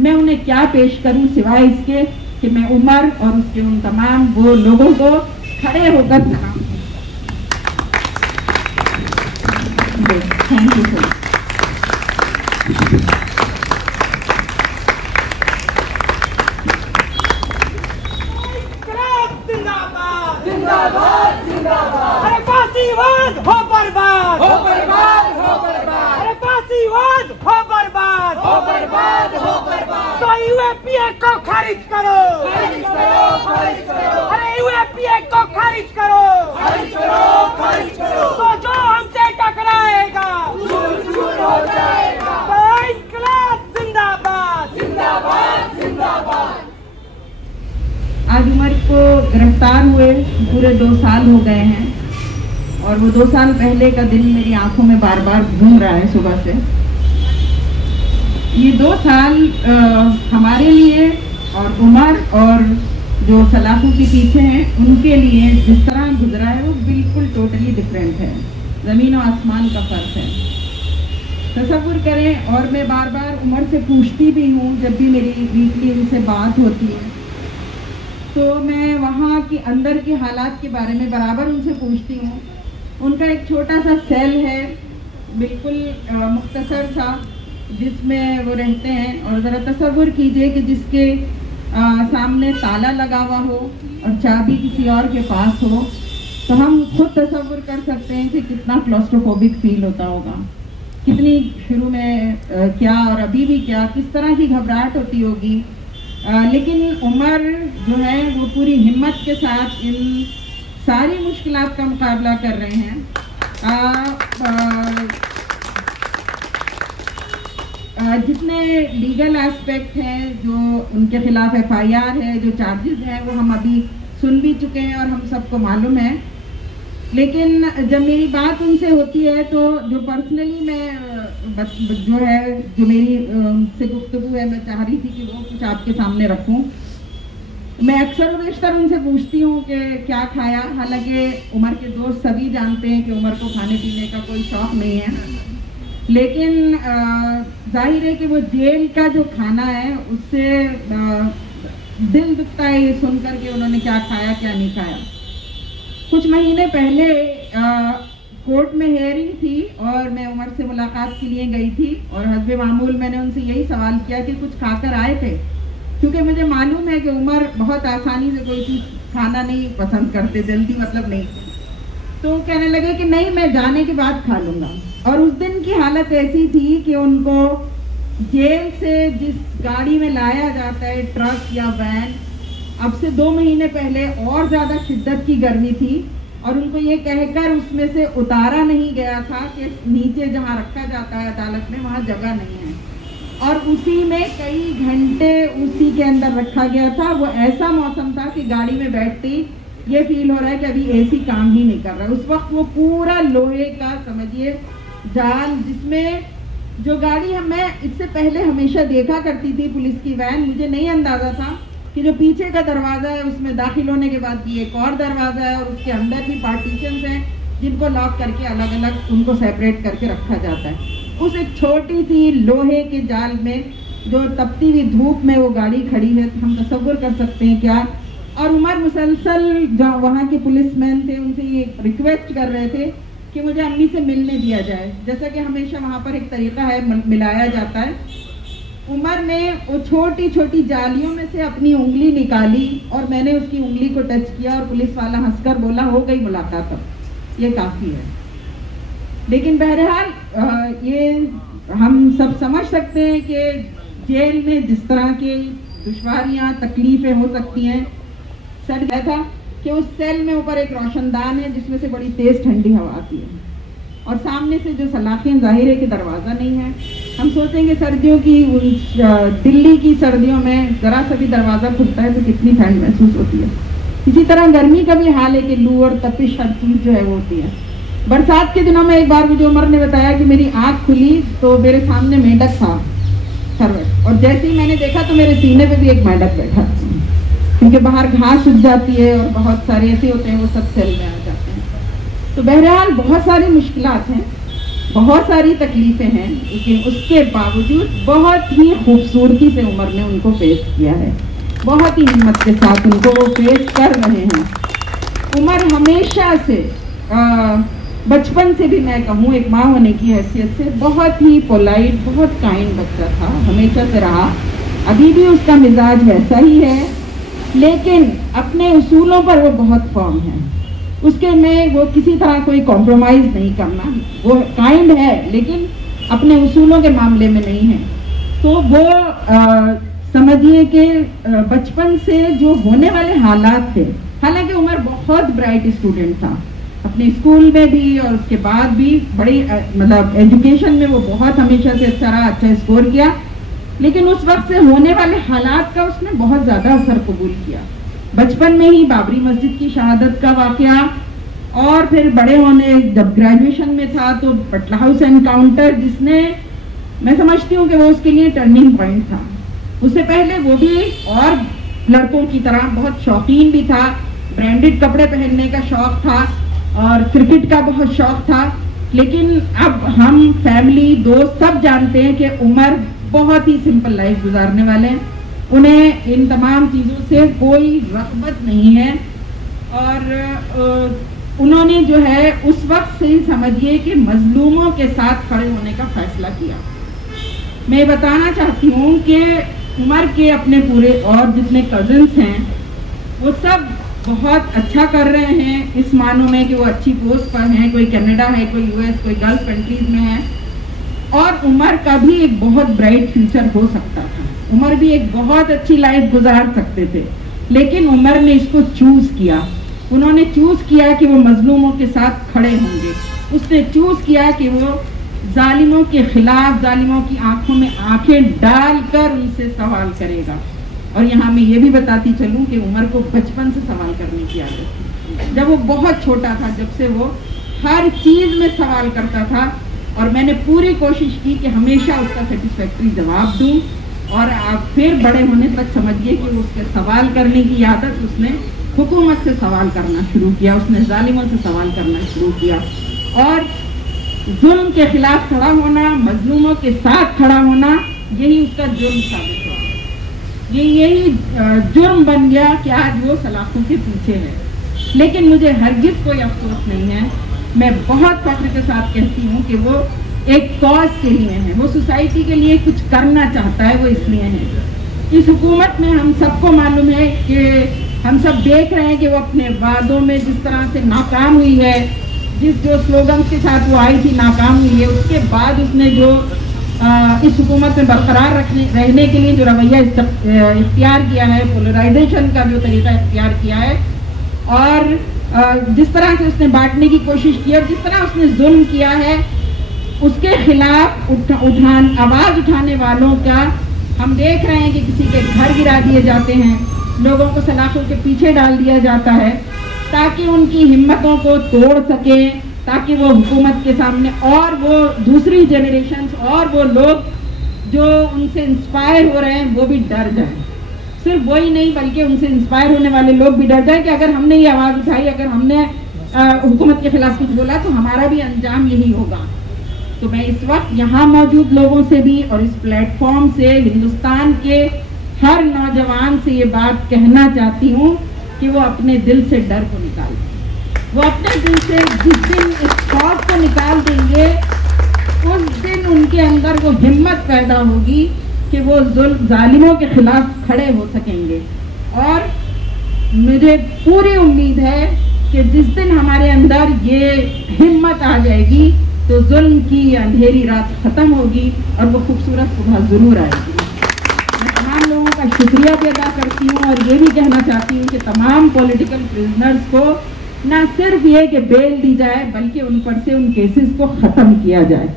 मैं उन्हें क्या पेश करूं सिवाय इसके कि मैं उमर और उसके उन तमाम वो लोगों को खड़े होकर सलाम। Thank you sir. जिंदाबाद जिंदाबाद। अरे फांसीवाद हो बर्बाद, हो बर्बाद, हो बर्बाद। अरे फांसीवाद हो बर्बाद, हो बर्बाद, हो बर्बाद। तो यूएपीए को खारिज करो, खारिज करो, खारिज करो। अरे यूएपीए को खारिज करो, खारिज करो, खारिज करो। तो जो हमसे टकराएगा चूर चूर हो जाएगा। तो इंकलाब जिंदाबाद, जिंदाबाद, जिंदाबाद। आज उमर को गिरफ्तार हुए पूरे 2 साल हो गए हैं और वो 2 साल पहले का दिन मेरी आंखों में बार बार घूम रहा है सुबह से। ये 2 साल हमारे लिए और उमर और जो सलाखों के पीछे हैं उनके लिए जिस तरह गुजरा है वो बिल्कुल टोटली डिफरेंट है, ज़मीन और आसमान का फर्क है। तसव्वुर करें, और मैं बार बार उमर से पूछती भी हूँ जब भी मेरी वीकली उनसे बात होती है तो मैं वहाँ के अंदर के हालात के बारे में बराबर उनसे पूछती हूँ। उनका एक छोटा सा सेल है, बिल्कुल मुख्तसर सा, जिसमें वो रहते हैं। और ज़रा तसव्वुर कीजिए कि जिसके सामने ताला लगा हुआ हो और चाबी किसी और के पास हो, तो हम खुद तसव्वुर कर सकते हैं कि कितना क्लॉस्ट्रोफोबिक फील होता होगा, कितनी शुरू में क्या और अभी भी क्या, किस तरह की घबराहट होती होगी। लेकिन उमर जो है वो पूरी हिम्मत के साथ इन सारी मुश्किलात का मुकाबला कर रहे हैं। जितने लीगल एस्पेक्ट हैं, जो उनके खिलाफ FIR है, जो चार्जेस हैं, वो हम अभी सुन भी चुके हैं और हम सबको मालूम है। लेकिन जब मेरी बात उनसे होती है तो जो पर्सनली मैं जो मेरी से गुफ्तगू है, मैं चाह रही थी कि वो कुछ आपके सामने रखूं। मैं अक्सर और बेशतर उनसे पूछती हूँ कि क्या खाया, हालांकि उमर के दोस्त सभी जानते हैं कि उमर को खाने पीने का कोई शौक़ नहीं है, लेकिन जाहिर है कि वो जेल का जो खाना है उससे दिल दुखता है ये सुनकर के उन्होंने क्या खाया क्या नहीं खाया। कुछ महीने पहले कोर्ट में हेयरिंग थी और मैं उमर से मुलाकात के लिए गई थी और हस्बे मामूल मैंने उनसे यही सवाल किया कि कुछ खाकर आए थे, क्योंकि मुझे मालूम है कि उमर बहुत आसानी से कोई चीज़ खाना नहीं पसंद करते, जल्दी मतलब नहीं। तो कहने लगे कि नहीं, मैं जाने के बाद खा लूँगा। और उस दिन की हालत ऐसी थी कि उनको जेल से जिस गाड़ी में लाया जाता है, ट्रक या वैन, अब से 2 महीने पहले और ज़्यादा शिद्दत की गर्मी थी और उनको ये कहकर उसमें से उतारा नहीं गया था कि नीचे जहाँ रखा जाता है अदालत में वहाँ जगह नहीं है, और उसी में कई घंटे उसी के अंदर रखा गया था। वो ऐसा मौसम था कि गाड़ी में बैठते ही ये फील हो रहा है कि अभी AC काम ही नहीं कर रहा है। उस वक्त वो पूरा लोहे का समझिए जाल, जिसमें जो गाड़ी मैं इससे पहले हमेशा देखा करती थी पुलिस की वैन, मुझे नहीं अंदाज़ा था कि जो पीछे का दरवाज़ा है उसमें दाखिल होने के बाद भी एक और दरवाज़ा है और उसके अंदर भी पार्टीशंस हैं जिनको लॉक करके अलग अलग उनको सेपरेट करके रखा जाता है। उस एक छोटी सी लोहे के जाल में जो तपती हुई धूप में वो गाड़ी खड़ी है, हम तसव्वुर कर सकते हैं क्या। और उमर मुसलसल जो वहाँ के पुलिसमैन थे उनसे ये रिक्वेस्ट कर रहे थे कि मुझे अम्मी से मिलने दिया जाए, जैसा कि हमेशा वहाँ पर एक तरीका है, मिलाया जाता है। उमर ने वो छोटी छोटी जालियों में से अपनी उंगली निकाली और मैंने उसकी उंगली को टच किया और पुलिस वाला हंसकर बोला, हो गई मुलाकात, अब ये काफ़ी है। लेकिन बहरहाल ये हम सब समझ सकते हैं कि जेल में जिस तरह की दुश्वारियाँ तकलीफ़ें हो सकती हैं। सर गया था कि उस सेल में ऊपर एक रोशनदान है जिसमें से बड़ी तेज़ ठंडी हवा आती है और सामने से जो सलाखें, जाहिर है कि दरवाज़ा नहीं है। हम सोचेंगे सर्दियों की, दिल्ली की सर्दियों में ज़रा सा भी दरवाज़ा खुलता है तो कितनी ठंड महसूस होती है। इसी तरह गर्मी का भी हाल है कि लू और तपिश हर चीज़ जो है वो होती है। बरसात के दिनों में एक बार मुझे उमर ने बताया कि मेरी आँख खुली तो मेरे सामने मेंढक था खरगोश, और जैसे ही मैंने देखा तो मेरे सीने पे भी एक मेंढक बैठा, क्योंकि बाहर घास उग जाती है और बहुत सारे ऐसे होते हैं वो सब सेल में आ जाते हैं। तो बहरहाल बहुत सारी मुश्किलात हैं। बहुत सारी तकलीफें हैं, लेकिन उसके बावजूद बहुत ही खूबसूरती से उमर ने उनको फेस किया है, बहुत ही हिम्मत के साथ उनको वो फेस कर रहे हैं। उमर हमेशा से बचपन से भी मैं कहूँ एक माँ होने की हैसियत से बहुत ही पोलाइट, बहुत काइंड बच्चा था, हमेशा से रहा। अभी भी उसका मिजाज वैसा ही है, लेकिन अपने उसूलों पर वो बहुत फर्म है। उसके में वो किसी तरह कोई कॉम्प्रोमाइज़ नहीं करना। वो काइंड है लेकिन अपने उसूलों के मामले में नहीं है। तो वो समझिए कि बचपन से जो होने वाले हालात थे, हालांकि उमर बहुत ब्राइट स्टूडेंट था अपने स्कूल में भी और उसके बाद भी, बड़ी मतलब एजुकेशन में वो बहुत हमेशा से अच्छा रहा, अच्छा स्कोर किया, लेकिन उस वक्त से होने वाले हालात का उसने बहुत ज़्यादा असर कबूल किया। बचपन में ही बाबरी मस्जिद की शहादत का वाक़या, और फिर बड़े होने जब ग्रेजुएशन में था तो बटला हाउस एनकाउंटर, जिसने मैं समझती हूँ कि वो उसके लिए टर्निंग पॉइंट था। उससे पहले वो भी और लड़कों की तरह बहुत शौकीन भी था, ब्रांडेड कपड़े पहनने का शौक था और क्रिकेट का बहुत शौक था। लेकिन अब हम फैमिली, दोस्त सब जानते हैं कि उमर बहुत ही सिंपल लाइफ गुजारने वाले हैं। उन्हें इन तमाम चीज़ों से कोई रग़बत नहीं है, और उन्होंने जो है उस वक्त से ही समझिए कि मजलूमों के साथ खड़े होने का फैसला किया। मैं बताना चाहती हूँ कि उमर के अपने पूरे और जितने कजिन्स हैं वो सब बहुत अच्छा कर रहे हैं, इस मानों में कि वो अच्छी पोस्ट पर हैं, कोई कनाडा है, कोई यूएस, कोई गल्फ कंट्रीज में है। और उमर का भी एक बहुत ब्राइट फ्यूचर हो सकता था, उमर भी एक बहुत अच्छी लाइफ गुजार सकते थे, लेकिन उमर ने इसको चूज किया। उन्होंने चूज किया कि वो मजलूमों के साथ खड़े होंगे। उसने चूज किया कि वो जालिमों के खिलाफ, जालिमों की आंखों में आंखें डालकर उनसे सवाल करेगा। और यहाँ मैं ये भी बताती चलूँ कि उमर को बचपन से सवाल करने की आदत थी। जब वो बहुत छोटा था, जब से वो हर चीज़ में सवाल करता था, और मैंने पूरी कोशिश की कि हमेशा उसका सेटिस्फैक्ट्री जवाब दूँ। और आप फिर बड़े होने तक समझिए कि उसके सवाल करने की आदत, उसने हुकूमत से सवाल करना शुरू किया, उसने जालिमों से सवाल करना शुरू किया, और जुल्म के खिलाफ खड़ा होना, मजलूमों के साथ खड़ा होना, यही उसका जुर्म साबित हुआ। यही जुर्म बन गया कि आज वो सलाखों के पीछे है। लेकिन मुझे हरगिज़ कोई अफसोस नहीं है। मैं बहुत फख्र के साथ कहती हूँ कि वो एक कॉज के लिए है, वो सोसाइटी के लिए कुछ करना चाहता है, वो इसलिए है। इस हुकूमत में हम सबको मालूम है कि हम सब देख रहे हैं कि वो अपने वादों में जिस तरह से नाकाम हुई है, जो स्लोगन के साथ वो आई थी नाकाम हुई है। उसके बाद उसने जो इस हुकूमत में बरकरार रहने के लिए जो रवैया इख्तियार किया है, पोलराइजेशन का जो तरीका इख्तियार किया है, और जिस तरह से उसने बांटने की कोशिश की और जिस तरह उसने जुल्म किया है, उसके खिलाफ आवाज़ उठाने वालों का हम देख रहे हैं कि किसी के घर गिरा दिए जाते हैं, लोगों को सलाखों के पीछे डाल दिया जाता है ताकि उनकी हिम्मतों को तोड़ सके, ताकि वो हुकूमत के सामने और वो दूसरी जनरेशन और वो लोग जो उनसे इंस्पायर हो रहे हैं वो भी डर जाएं। सिर्फ वही नहीं बल्कि उनसे इंस्पायर होने वाले लोग भी डर जाएं कि अगर हमने ये आवाज़ उठाई, अगर हमने हुकूमत के खिलाफ कुछ बोला तो हमारा भी अंजाम यही होगा। तो मैं इस वक्त यहाँ मौजूद लोगों से भी और इस प्लेटफॉर्म से हिंदुस्तान के हर नौजवान से ये बात कहना चाहती हूँ कि वो अपने दिल से डर को निकाल दें। वो अपने दिल से जिस दिन इस खौफ को निकाल देंगे, उस दिन उनके अंदर वो हिम्मत पैदा होगी कि वो जालिमों के खिलाफ खड़े हो सकेंगे। और मुझे पूरी उम्मीद है कि जिस दिन हमारे अंदर ये हिम्मत आ जाएगी तो जुल्म की अंधेरी रात ख़त्म होगी और वो खूबसूरत सुबह ज़रूर आएगी। मैं तमाम लोगों का शुक्रिया भी अदा करती हूँ और ये भी कहना चाहती हूँ कि तमाम पॉलिटिकल प्रिजनर्स को ना सिर्फ ये कि बेल दी जाए बल्कि उन पर से उन केसेस को ख़त्म किया जाए।